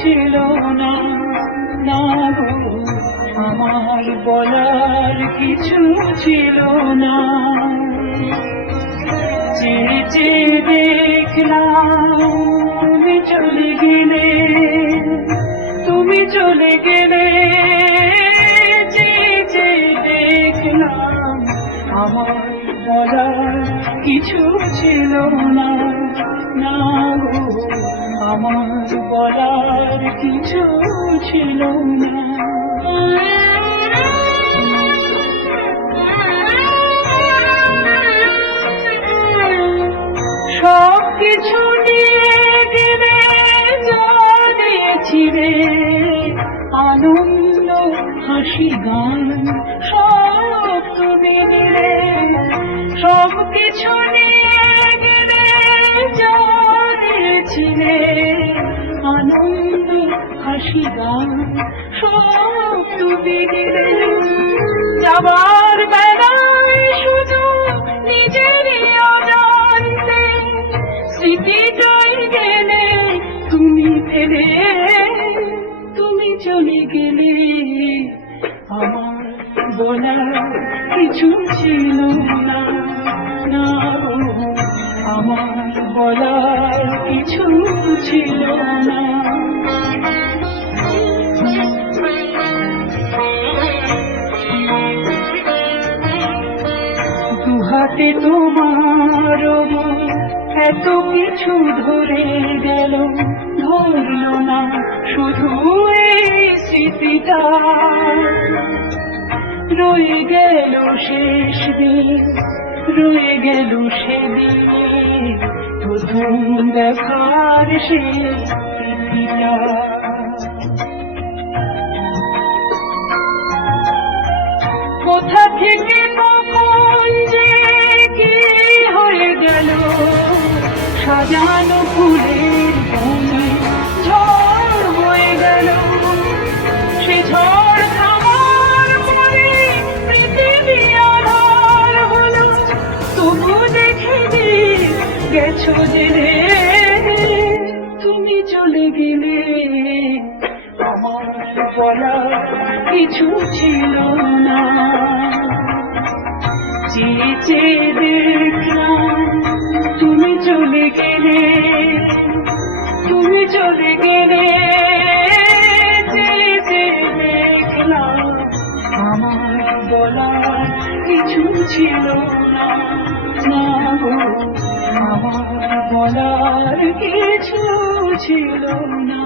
ছিল না, না গো আমার বলার কিছু ছিল না। চেয়ে চেয়ে দেখলাম তুমি চলে গেলে, তুমি চলে গেলে। চেয়ে চেয়ে দেখলাম আমার বলার কিছু ছিল না, না গো আমার বলার কিছু ছিল না। সব কিছু নিয়ে গেলে জানিয়েছিলে আনন্দ হাসি গান সব তুমি নিলে। সব কিছু নিয়ে গেলে জানিয়েছিলে আনন্দ হাসি গান সব তুমি নিলে। যাবার বেলায় শুধু নিজেরই অজান্তে স্মৃতিটাই গেলে তুমি ফেলে, তুমি চলে গেলে। আমার বলার কিছু ছিল না, না গো আমার বলার কিছু ছিল না। দুহাতে তোমার এত কিছু ধরে গেল, ধরল না শুধু এই স্মৃতিটা। রয়ে গেল শেষ দিন, রয়ে গেল সেদিনে প্রথম দেখার শেষ স্মৃতিটা। কোথা থেকে কখন যে কি হয়ে গেল, সাজানো ফুলের বনে ঝড় বয়ে গেল। সে ঝড় থামার পরে পৃথিবী আধার হলো, তবু দেখে গেছো জেনে তুমি চলে গেলে। আমার বলার কিছু ছিল না। চেয়ে চেয়ে দেখলাম তুমি চলে গেলে, তুমি চলে গেলে। চেয়ে চেয়ে দেখলাম আমার বলার কিছু ছিল না, না গো আমার বলার কিছু ছিল না।